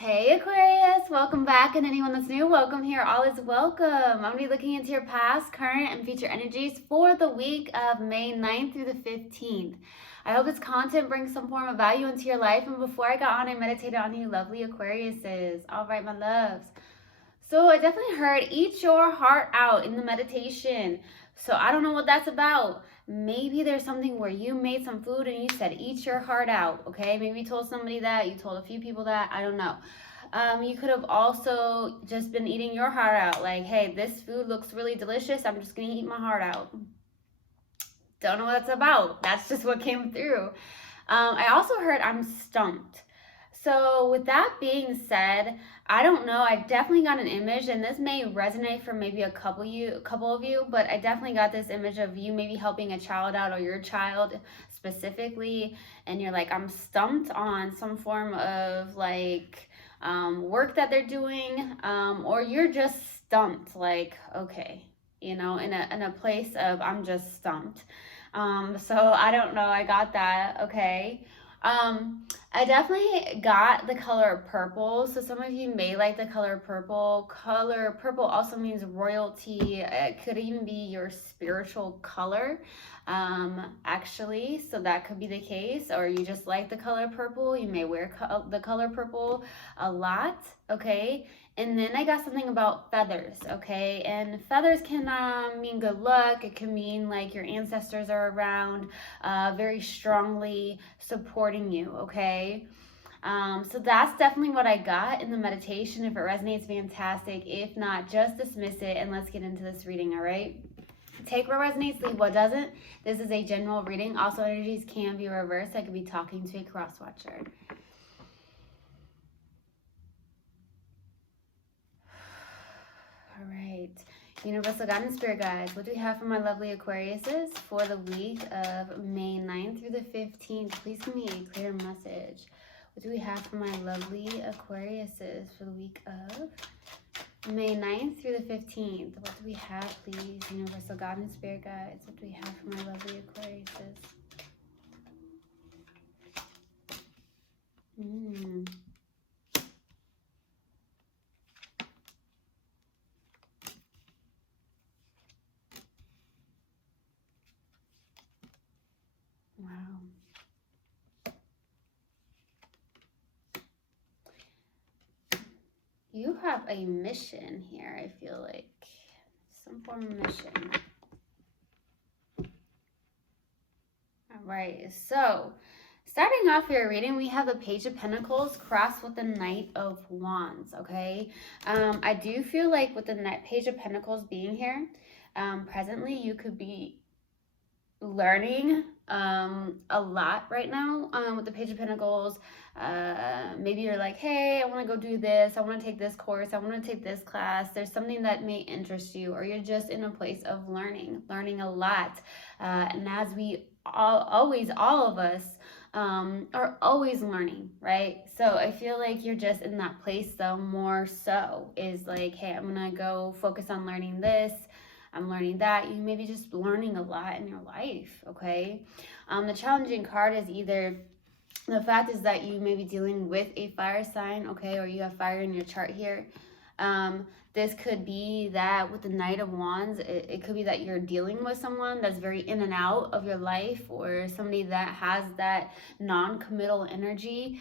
Hey Aquarius, welcome back, and anyone that's new, welcome here. All is welcome. I'm going to be looking into your past, current, and future energies for the week of May 9th through the 15th. I hope this content brings some form of value into your life, and before I got on, I meditated on you lovely Aquariuses. All right, my loves. So I definitely heard eat your heart out in the meditation. So I don't know what that's about. Maybe there's something where you made some food and you said eat your heart out, okay? Maybe you told somebody that, you told a few people that, I don't know. You could have also just been eating your heart out. Like, hey, this food looks really delicious. I'm just going to eat my heart out. Don't know what that's about. That's just what came through. I also heard I'm stumped. So with that being said, I don't know. I definitely got an image, and this may resonate for maybe a couple of you, but I definitely got this image of you maybe helping a child out, or your child specifically, and you're like, I'm stumped on some form of like work that they're doing, or you're just stumped. Like, okay, in a place of I'm just stumped. So I don't know. I got that. Okay. I definitely got the color purple. So some of you may like the color purple. Color purple also means royalty. It could even be your spiritual color, actually. So that could be the case. Or you just like the color purple. You may wear the color purple a lot. Okay. And then I got something about feathers, okay? And feathers can mean good luck. It can mean like your ancestors are around, very strongly supporting you, okay? So that's definitely what I got in the meditation. If it resonates, fantastic. If not, just dismiss it and let's get into this reading, all right? Take what resonates, leave what doesn't. This is a general reading. Also, energies can be reversed. I could be talking to a cross watcher. All right, Universal Guidance Spirit Guides, what do we have for my lovely Aquariuses for the week of May 9th through the 15th? Please give me a clear message. What do we have for my lovely Aquariuses for the week of May 9th through the 15th? What do we have, please, Universal Guidance Spirit Guides? What do we have for my lovely Aquariuses? Wow. You have a mission here, I feel like. Some form of mission. All right, so starting off your reading, we have the Page of Pentacles crossed with the Knight of Wands, okay? I do feel like with the Page of Pentacles being here, presently you could be learning a lot right now with the Page of Pentacles. Maybe you're like, hey, I want to go do this, I want to take this course, I want to take this class. There's something that may interest you, or you're just in a place of learning a lot. And as we all of us are always learning, right? So I feel like you're just in that place, though, more so is like, hey, I'm gonna go focus on learning this, I'm learning that. You may be just learning a lot in your life, okay? The challenging card is either the fact is that you may be dealing with a fire sign, okay, or you have fire in your chart here. This could be that with the Knight of Wands, it could be that you're dealing with someone that's very in and out of your life, or somebody that has that non-committal energy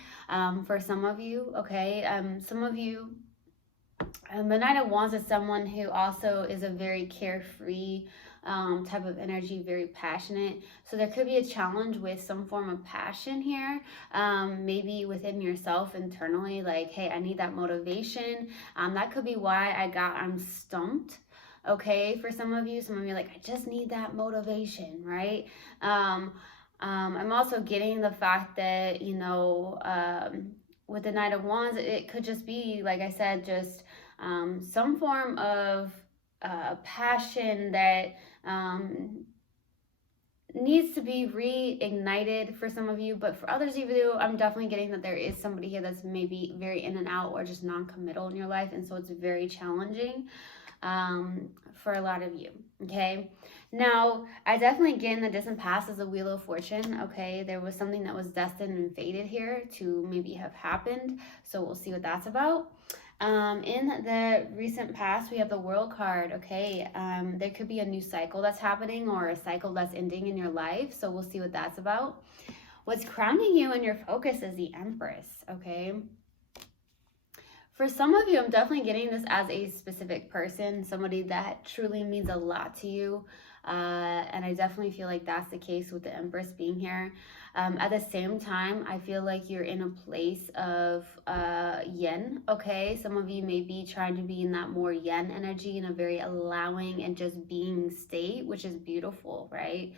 for some of you, okay? Some of you, the Knight of Wands is someone who also is a very carefree type of energy, very passionate. So there could be a challenge with some form of passion here, maybe within yourself internally, like, hey, I need that motivation. That could be why I'm stumped. Okay, for some of you like, I just need that motivation, right? I'm also getting the fact that, with the Knight of Wands, it could just be, like I said, just some form of passion that needs to be reignited for some of you. But for others of you, I'm definitely getting that there is somebody here that's maybe very in and out or just non-committal in your life, and so it's very challenging. for a lot of you, okay? Now, I definitely get in the distant past as a Wheel of Fortune, okay? There was something that was destined and fated here to maybe have happened, so we'll see what that's about. In the recent past, we have the World card, okay? There could be a new cycle that's happening or a cycle that's ending in your life, so we'll see what that's about. What's grounding you in your focus is the Empress, okay? For some of you, I'm definitely getting this as a specific person, somebody that truly means a lot to you. And I definitely feel like that's the case with the Empress being here. At the same time, I feel like you're in a place of yin, okay? Some of you may be trying to be in that more yin energy, in a very allowing and just being state, which is beautiful, right?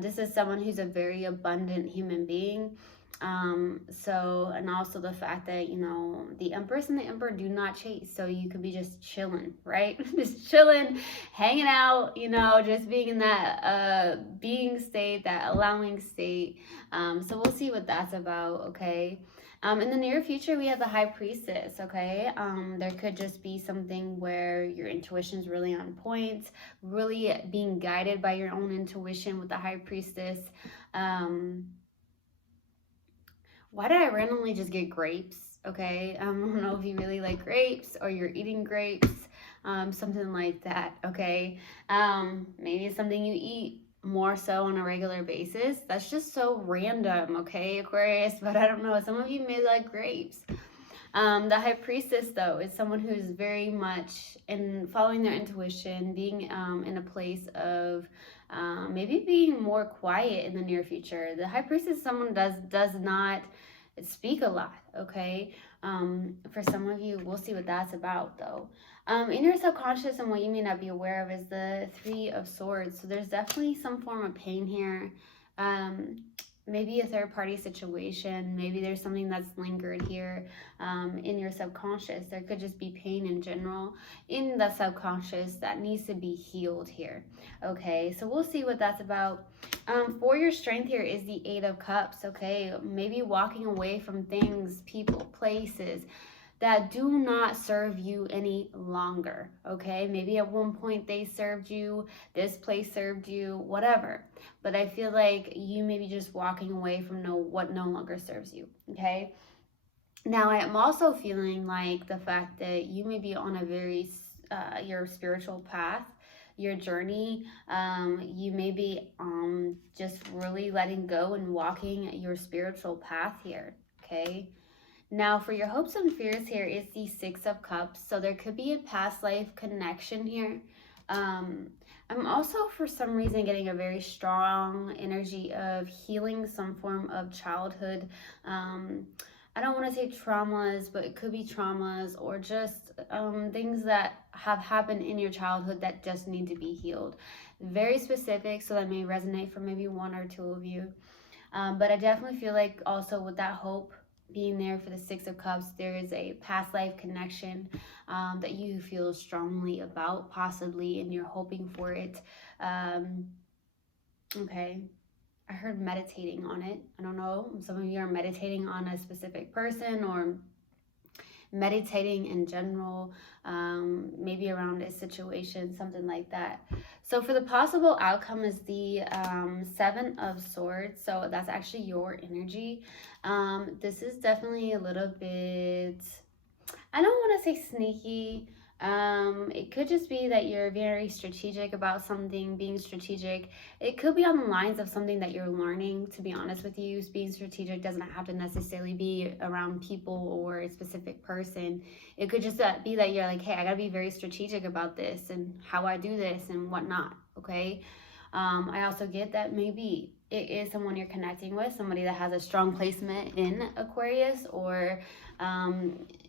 This is someone who's a very abundant human being. And also the fact that, you know, the Empress and the Emperor do not chase. So you could be just chilling, right? Just chilling, hanging out, you know, just being in that being state, that allowing state. So we'll see what that's about, okay? In the near future, we have the High Priestess, okay? There could just be something where your intuition's really on point, really being guided by your own intuition with the High Priestess. Why did I randomly just get grapes? Okay, I don't know if you really like grapes or you're eating grapes, something like that, okay? Maybe it's something you eat more so on a regular basis. That's just so random, okay, Aquarius? But I don't know, some of you may like grapes. The High Priestess, though, is someone who's very much in following their intuition, being in a place of maybe being more quiet in the near future. The High Priestess is someone does not speak a lot, okay? For some of you, we'll see what that's about, though. In your subconscious, and what you may not be aware of, is the Three of Swords. So there's definitely some form of pain here. Maybe a third-party situation. Maybe there's something that's lingered here in your subconscious. There could just be pain in general in the subconscious that needs to be healed here. Okay, so we'll see what that's about. For your strength here is the Eight of Cups, okay? Maybe walking away from things, people, places that do not serve you any longer, okay? Maybe at one point they served you, this place served you, whatever. But I feel like you may be just walking away from what no longer serves you, okay? Now, I am also feeling like the fact that you may be on a very, your spiritual path, your journey, you may be just really letting go and walking your spiritual path here, okay? Now, for your hopes and fears here is the Six of Cups. So there could be a past life connection here. I'm also, for some reason, getting a very strong energy of healing some form of childhood. I don't want to say traumas, but it could be traumas or just things that have happened in your childhood that just need to be healed. Very specific, so that may resonate for maybe one or two of you. But I definitely feel like also with that hope being there for the Six of Cups, there is a past life connection that you feel strongly about, possibly, and you're hoping for it. Okay, I heard meditating on it. I don't know, some of you are meditating on a specific person or meditating in general, maybe around a situation, something like that. So for the possible outcome is the Seven of Swords. So that's actually your energy. This is definitely a little bit, I don't want to say sneaky. It could just be that you're very strategic about something, being strategic. It could be on the lines of something that you're learning, to be honest with you. Being strategic doesn't have to necessarily be around people or a specific person. It could just be that you're like, hey, I gotta be very strategic about this and how I do this and whatnot, okay? I also get that maybe it is someone you're connecting with, somebody that has a strong placement in Aquarius, or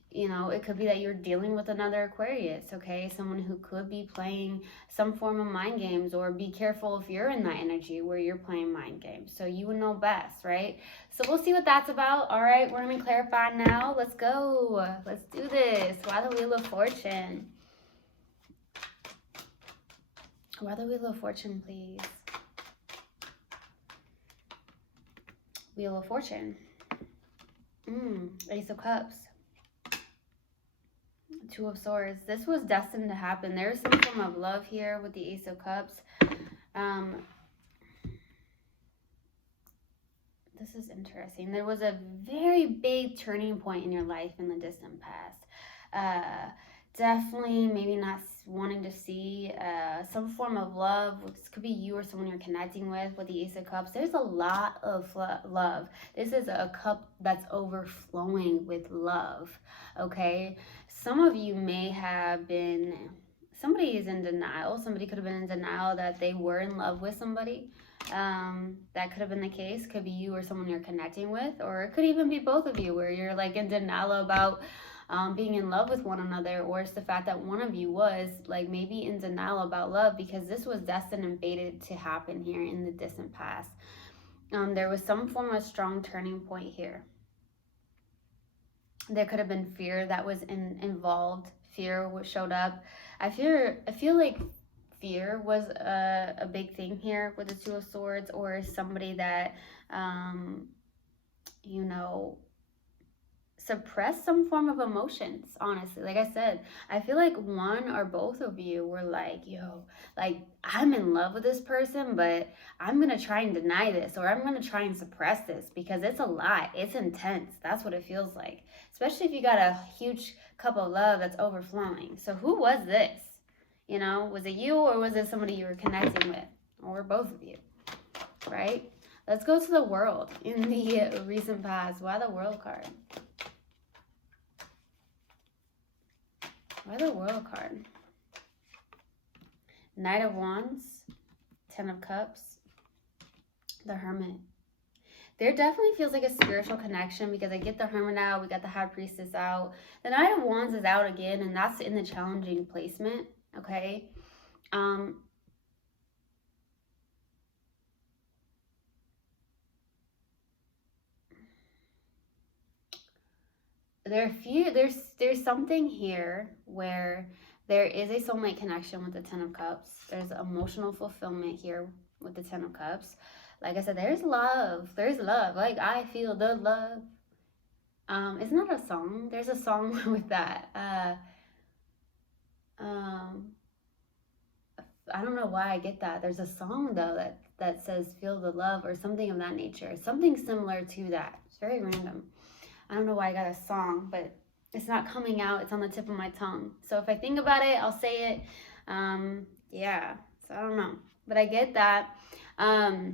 you know, it could be that you're dealing with another Aquarius, okay? Someone who could be playing some form of mind games, or be careful if you're in that energy where you're playing mind games. So you would know best, right? So we'll see what that's about. All right, we're going to clarify now. Let's go. Let's do this. Why the Wheel of Fortune? Why the Wheel of Fortune, please? Wheel of Fortune. Ace of Cups. Two of Swords. This was destined to happen. There's some form of love here with the Ace of Cups. This is interesting. There was a very big turning point in your life in the distant past. Definitely maybe not wanting to see some form of love. This could be you or someone you're connecting with the Ace of Cups. There's a lot of love. This is a cup that's overflowing with love, okay? Some of you may have been, somebody is in denial. Somebody could have been in denial that they were in love with somebody. That could have been the case. Could be you or someone you're connecting with, or it could even be both of you where you're like in denial about being in love with one another, or it's the fact that one of you was like maybe in denial about love because this was destined and fated to happen here in the distant past. There was some form of strong turning point here. There could have been fear that was involved. Fear showed up. I feel like fear was a big thing here with the Two of Swords, or somebody that you know, suppress some form of emotions. Honestly, like I said, I feel like one or both of you were like, yo, like I'm in love with this person, but I'm gonna try and deny this, or I'm gonna try and suppress this because it's a lot, it's intense. That's what it feels like, especially if you got a huge cup of love that's overflowing. So who was this? You know, was it you, or was it somebody you were connecting with, or both of you, right? Let's go to the World in the recent past. Why the World card? Why the World card? Knight of Wands, Ten of Cups, the Hermit. There definitely feels like a spiritual connection because I get the Hermit out, we got the High Priestess out. The Knight of Wands is out again, and that's in the challenging placement, okay? There's something here where there is a soulmate connection with the Ten of Cups. There's emotional fulfillment here with the Ten of Cups. Like I said, there's love. There's love. Like I feel the love. Isn't that a song? There's a song with that. I don't know why I get that. There's a song though that says feel the love or something of that nature. Something similar to that. It's very random. I don't know why I got a song, but it's not coming out. It's on the tip of my tongue. So if I think about it, I'll say it. Yeah, so I don't know. But I get that. The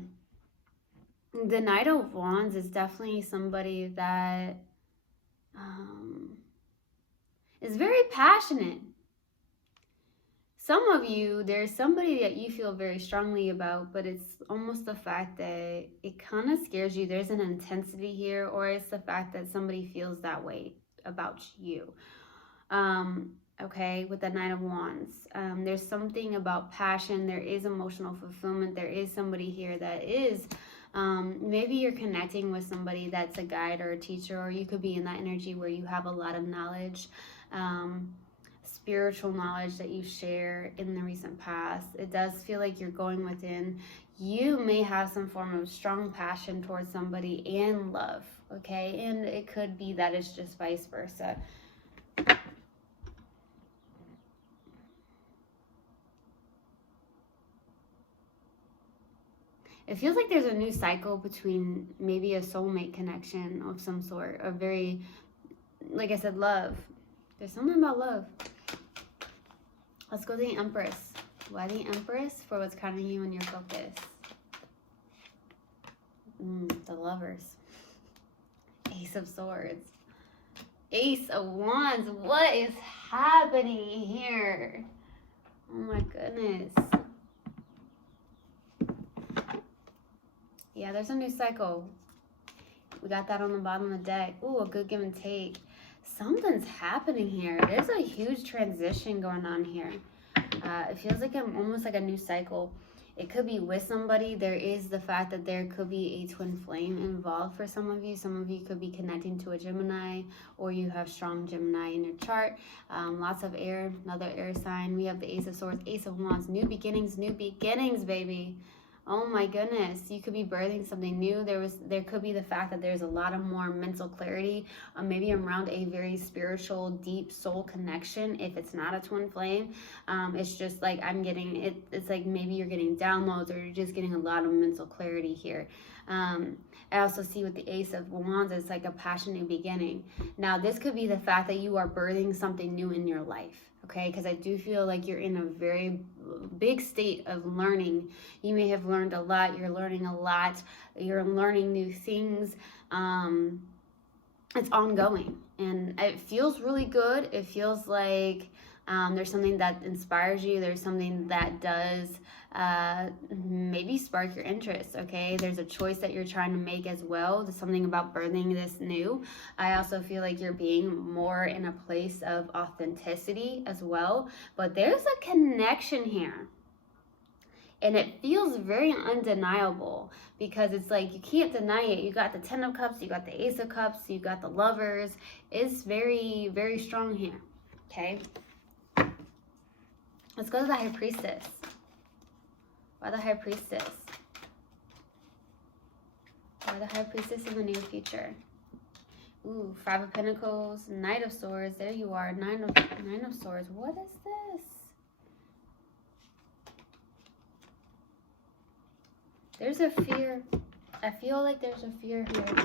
Knight of Wands is definitely somebody that is very passionate. Some of you, there's somebody that you feel very strongly about, but it's almost the fact that it kind of scares you. There's an intensity here, or it's the fact that somebody feels that way about you. Okay, with the Knight of Wands. There's something about passion. There is emotional fulfillment. There is somebody here that is, maybe you're connecting with somebody that's a guide or a teacher, or you could be in that energy where you have a lot of knowledge. Spiritual knowledge that you share in the recent past. It does feel like you're going within. You may have some form of strong passion towards somebody and love, okay? And it could be that it's just vice versa. It feels like there's a new cycle between maybe a soulmate connection of some sort, a very, like I said, love. There's something about love. Let's go to the Empress. Why the Empress? For what's counting you in your focus. The Lovers. Ace of Swords. Ace of Wands. What is happening here? Oh my goodness. Yeah, there's a new cycle. We got that on the bottom of the deck. Ooh, a good give and take. Something's happening here. There's a huge transition going on here. It feels like almost like a new cycle. It could be with somebody. There is the fact that there could be a twin flame involved for some of you. Some of you could be connecting to a Gemini, or you have strong Gemini in your chart. Lots of air, another air sign. We have the Ace of Swords, Ace of Wands. New beginnings, baby. Oh my goodness, you could be birthing something new. There could be the fact that there's a lot of more mental clarity, maybe around a very spiritual, deep soul connection. If it's not a twin flame, it's just like I'm getting it. It's like maybe you're getting downloads, or you're just getting a lot of mental clarity here. I also see with the Ace of Wands, it's like a passionate beginning. Now, this could be the fact that you are birthing something new in your life. Okay, because I do feel like you're in a very big state of learning. You may have learned a lot. You're learning a lot. You're learning new things. It's ongoing, and it feels really good. It feels like there's something that inspires you. There's something that does maybe spark your interest. Okay, there's a choice that you're trying to make as well. There's something about birthing this new. I also feel like you're being more in a place of authenticity as well, but there's a connection here, and it feels very undeniable, because it's like you can't deny it. You got the Ten of Cups, you got the Ace of Cups, you got the Lovers. It's very, very strong here. Okay, let's go to the High Priestess. Why the High Priestess? Why the High Priestess in the near future? Ooh, Five of Pentacles, Knight of Swords. There you are, Nine of Swords. What is this? There's a fear. I feel like there's a fear here.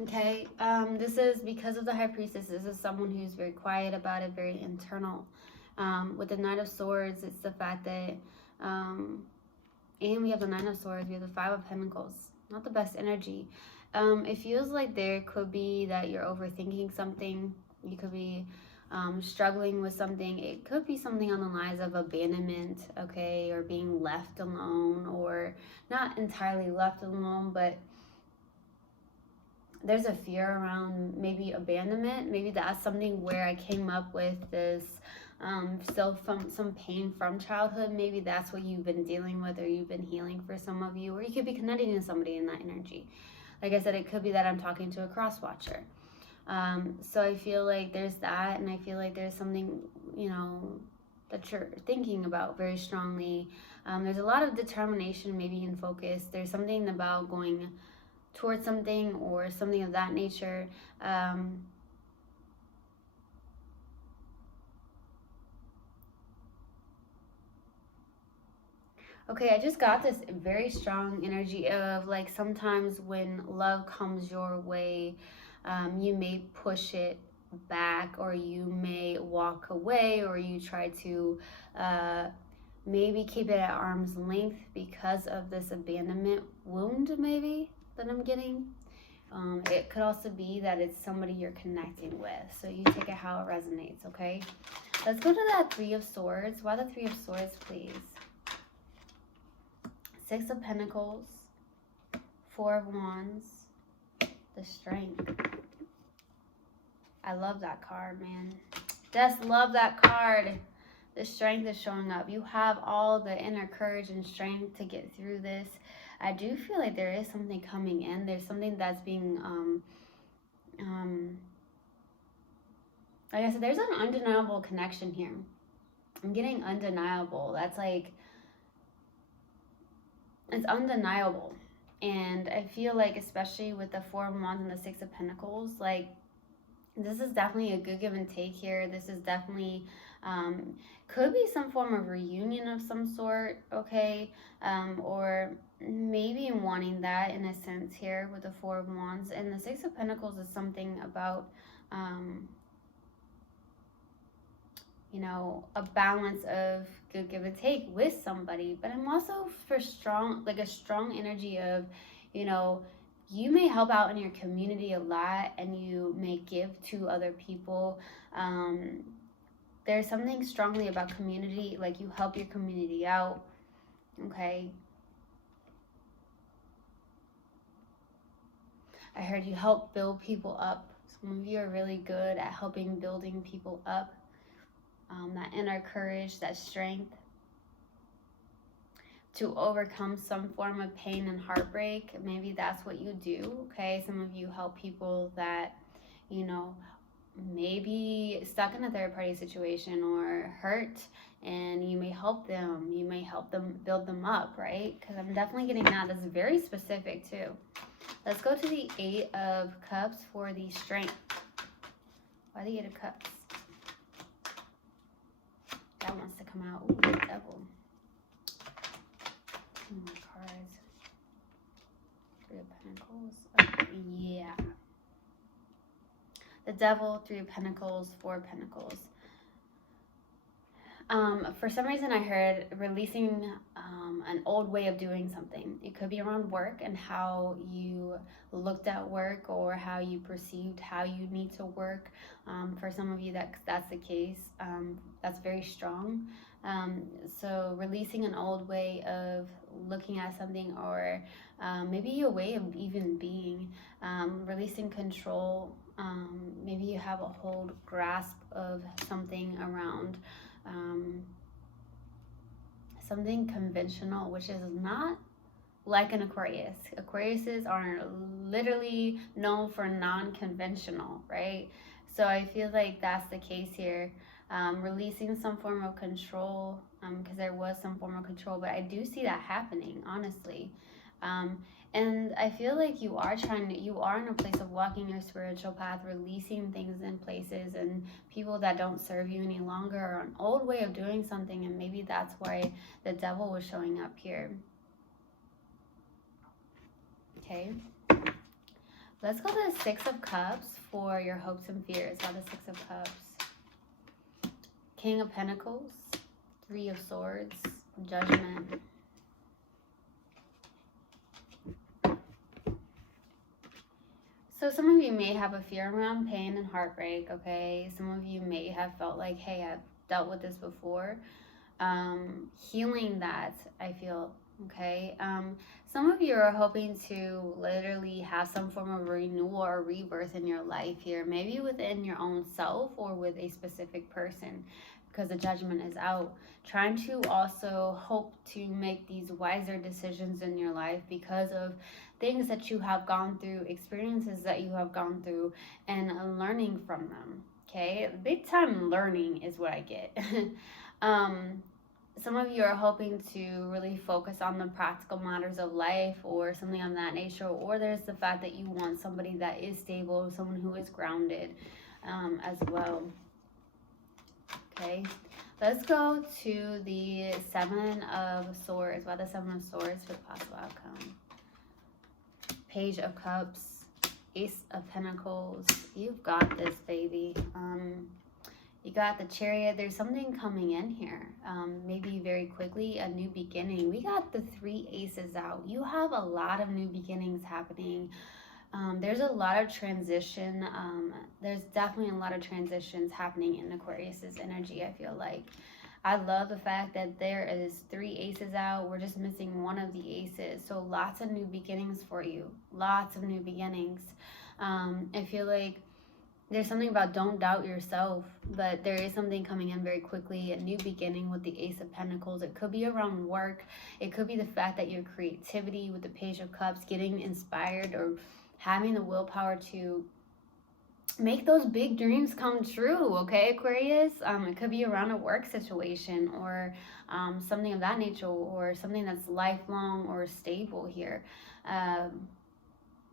Okay, this is because of the High Priestess. This is someone who's very quiet about it, very internal. With the Knight of Swords, it's the fact that, and we have the Nine of Swords, we have the Five of Pentacles. Not the best energy. It feels like there could be that you're overthinking something. You could be struggling with something. It could be something on the lines of abandonment, okay, or being left alone, or not entirely left alone, but there's a fear around maybe abandonment. Maybe that's something where I came up with this still from some pain from childhood. Maybe that's what you've been dealing with, or you've been healing for some of you, or you could be connecting to somebody in that energy. Like I said, it could be that I'm talking to a cross watcher. So I feel like there's that, and I feel like there's something, you know, that you're thinking about very strongly. There's a lot of determination, maybe in focus. There's something about going towards something or something of that nature. Okay, I just got this very strong energy of like sometimes when love comes your way, you may push it back, or you may walk away, or you try to maybe keep it at arm's length because of this abandonment wound maybe that I'm getting. It could also be that it's somebody you're connecting with, so you take it how it resonates. Okay, let's go to that Three of Swords. Why the Three of Swords, please? Six of Pentacles, Four of Wands, the Strength. I love that card, man. Just love that card. The Strength is showing up. You have all the inner courage and strength to get through this. I do feel like there is something coming in. There's something that's being, like I said, there's an undeniable connection here. I'm getting undeniable. That's like, it's undeniable. And I feel like, especially with the Four of Wands and the Six of Pentacles, like, this is definitely a good give and take here. This is definitely, could be some form of reunion of some sort, okay? Or maybe wanting that in a sense here with the Four of Wands. And the Six of Pentacles is something about, you know, a balance of good give and take with somebody. But I'm also for strong, like a strong energy of, you know, you may help out in your community a lot, and you may give to other people. There's something strongly about community, like you help your community out, okay? I heard you help build people up. Some of you are really good at helping building people up. That inner courage, that strength to overcome some form of pain and heartbreak. Maybe that's what you do, okay? Some of you help people that, you know, maybe stuck in a third party situation or hurt, and you may help them. You may help them build them up, right? Because I'm definitely getting that. That's very specific too. Let's go to the 8 of Cups for the strength. Why the 8 of Cups? That wants to come out. Ooh, the Devil. Oh, my cards. 3 of Pentacles. Okay, yeah. The Devil, 3 of Pentacles, 4 of Pentacles. For some reason I heard releasing an old way of doing something. It could be around work and how you looked at work or how you perceived how you need to work. For some of you that's the case. That's very strong. So releasing an old way of looking at something, or maybe a way of even being, releasing control. Maybe you have a hold grasp of something around something conventional, which is not like an Aquarius. Aquariuses are literally known for non-conventional, right? So I feel like that's the case here. Releasing some form of control, because there was some form of control, but I do see that happening, honestly. And I feel like you are in a place of walking your spiritual path, releasing things in places and people that don't serve you any longer, or an old way of doing something, and maybe that's why the Devil was showing up here. Okay. Let's go to the 6 of Cups for your hopes and fears. How the 6 of Cups. King of Pentacles, 3 of Swords, Judgment. So some of you may have a fear around pain and heartbreak, okay? Some of you may have felt like, hey, I've dealt with this before. Healing that, I feel, okay? Some of you are hoping to literally have some form of renewal or rebirth in your life here, maybe within your own self or with a specific person, because the Judgment is out. Trying to also hope to make these wiser decisions in your life because of things that you have gone through, experiences that you have gone through, and learning from them, okay? Big time learning is what I get. Some of you are hoping to really focus on the practical matters of life or something of that nature, or there's the fact that you want somebody that is stable, someone who is grounded as well. Okay, let's go to the 7 of Swords. Why the 7 of Swords for the possible outcome? Page of Cups, Ace of Pentacles. You've got this, baby. You got the Chariot. There's something coming in here. Maybe very quickly, a new beginning. We got the 3 aces out. You have a lot of new beginnings happening. There's a lot of transition. There's definitely a lot of transitions happening in Aquarius's energy, I feel like. I love the fact that there is 3 aces out. We're just missing one of the aces. So lots of new beginnings for you. Lots of new beginnings. I feel like there's something about don't doubt yourself, but there is something coming in very quickly, a new beginning with the Ace of Pentacles. It could be around work. It could be the fact that your creativity with the Page of Cups, getting inspired or having the willpower to make those big dreams come true, okay, Aquarius? It could be around a work situation or something of that nature, or something that's lifelong or stable here.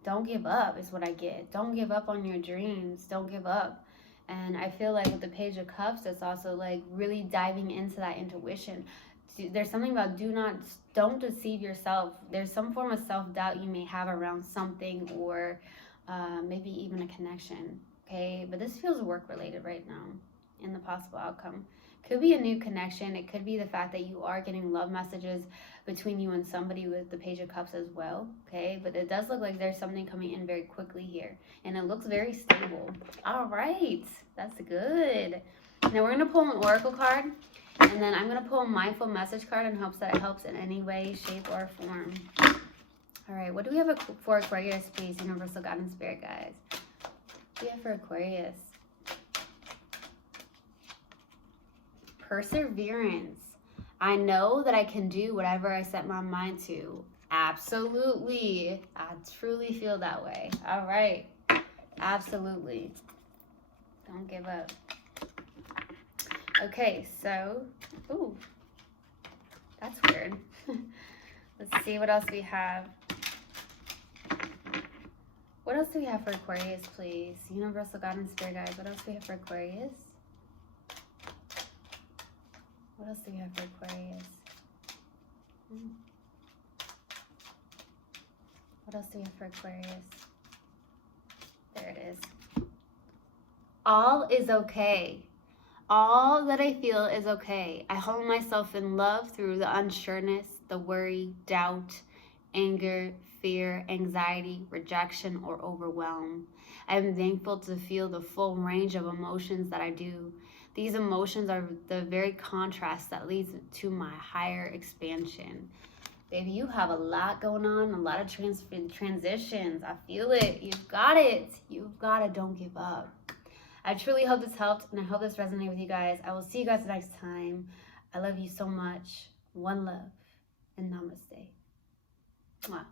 Don't give up is what I get. Don't give up on your dreams. Don't give up. And I feel like with the Page of Cups, it's also like really diving into that intuition. There's something about don't deceive yourself. There's some form of self-doubt you may have around something, or maybe even a connection, okay? But this feels work-related right now in the possible outcome. Could be a new connection. It could be the fact that you are getting love messages between you and somebody with the Page of Cups as well, okay? But it does look like there's something coming in very quickly here, and it looks very stable. All right, that's good. Now we're going to pull an Oracle card, and then I'm going to pull a Mindful Message card in hopes that it helps in any way, shape, or form. All right, what do we have for Aquarius, please? Universal God and Spirit, guys. What do we have for Aquarius? Perseverance. I know that I can do whatever I set my mind to. Absolutely. I truly feel that way. All right. Absolutely. Don't give up. Okay, so, ooh, that's weird. Let's see what else we have. What else do we have for Aquarius, please? Universal God and Spirit Guides. What else do we have for Aquarius? What else do we have for Aquarius? What else do we have for Aquarius? There it is. All is okay. All that I feel is okay. I hold myself in love through the unsureness, the worry, doubt, anger, fear, anxiety, rejection, or overwhelm. I am thankful to feel the full range of emotions that I do. These emotions are the very contrast that leads to my higher expansion. Baby, you have a lot going on, a lot of transitions. I feel it. You've got it. You've got it. Don't give up. I truly hope this helped, and I hope this resonated with you guys. I will see you guys next time. I love you so much. One love, and namaste. Mwah.